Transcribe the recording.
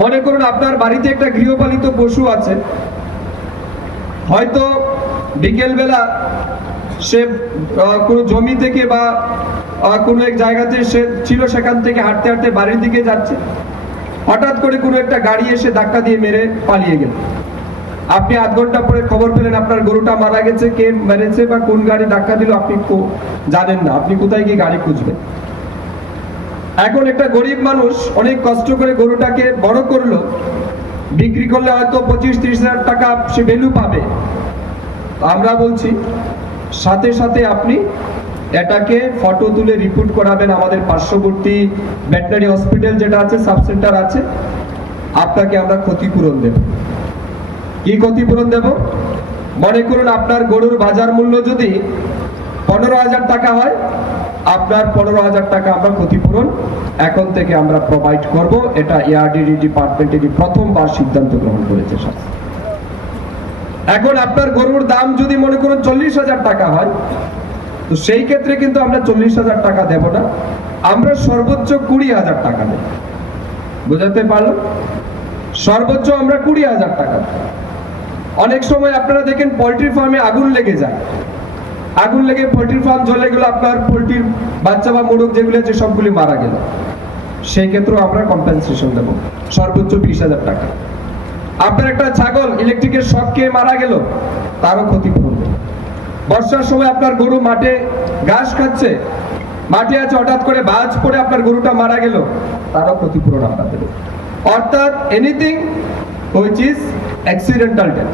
মনে করুন আপনার বাড়িতে একটা গৃহপালিত পশু আছে। হয়তো বিকেলবেলা সে কোনো জমি থেকে বা কোনো এক জায়গাতে সে ছিল, সেখান থেকে হাঁটতে হাঁটতে বাড়ির দিকে যাচ্ছে। হঠাৎ করে কোনো একটা গাড়ি এসে ধাক্কা দিয়ে মেরে পালিয়ে গেল। আপনি আধ ঘণ্টা পরে খবর পেলেন আপনার গরুটা মারা গেছে, কে মেরেছে বা কোন গাড়ি ধাক্কা দিল, আপনি জানেন না। আপনি কোথায় গিয়ে গাড়ি খুঁজবেন? এখন একটা গরিব মানুষ অনেক কষ্ট করে গরুটাকে বড় করল, বিক্রি করলে হয়তো পঁচিশ ত্রিশ হাজার টাকা সে ভ্যালু পাবে। আমরা বলছি, সাথে সাথে আপনি এটাকে ফটো তুলে রিপোর্ট করাবেন আমাদের পার্শ্ববর্তী ভেটেনারি হসপিটাল যেটা আছে সাব সেন্টার আছে। আপনাকে আমরা ক্ষতিপূরণ দেব। কি ক্ষতিপূরণ দেব? মনে করুন আপনার গরুর বাজার মূল্য যদি পনেরো হাজার টাকা হয়। আপনার পনেরো হাজার টাকা আমরা ক্ষতিপূরণ এখন থেকে আমরা প্রোভাইড করব। এটা এআরডিডি ডিপার্টমেন্টেরই প্রথমবার সিদ্ধান্ত গ্রহণ করেছে এখন আপনার গরুর দাম যদি মনে করুন চল্লিশ হাজার টাকা হয়, তো সেই ক্ষেত্রে কিন্তু আমরা চল্লিশ হাজার টাকা দেব না। আমরা সর্বোচ্চ কুড়ি হাজার টাকা দেব। বুঝাতে পারল সর্বোচ্চ আমরা কুড়ি হাজার টাকা অনেক সময় আপনারা দেখেন পোলট্রি ফার্মে আগুন লেগে যায়। আগুন লেগে পোলট্রি ফার্ম জ্বলে গেল, আপনার পোলট্রির বাচ্চা বা মোরগ যেগুলো আছে সবগুলি মারা গেল। সেই ক্ষেত্রেও আমরা কম্পেনসেশন দেব। সর্বোচ্চ বিশ হাজার টাকা। আপনার একটা ছাগল ইলেকট্রিকের শক খেয়ে মারা গেল, তারও ক্ষতিপূরণ। বর্ষার সময় আপনার গরু মাঠে ঘাস খাচ্ছে, মাঠে আছে, হঠাৎ করে বাজ পড়ে আপনার গরুটা মারা গেল, তারও ক্ষতিপূরণ দেব অর্থাৎ anything which is accidental death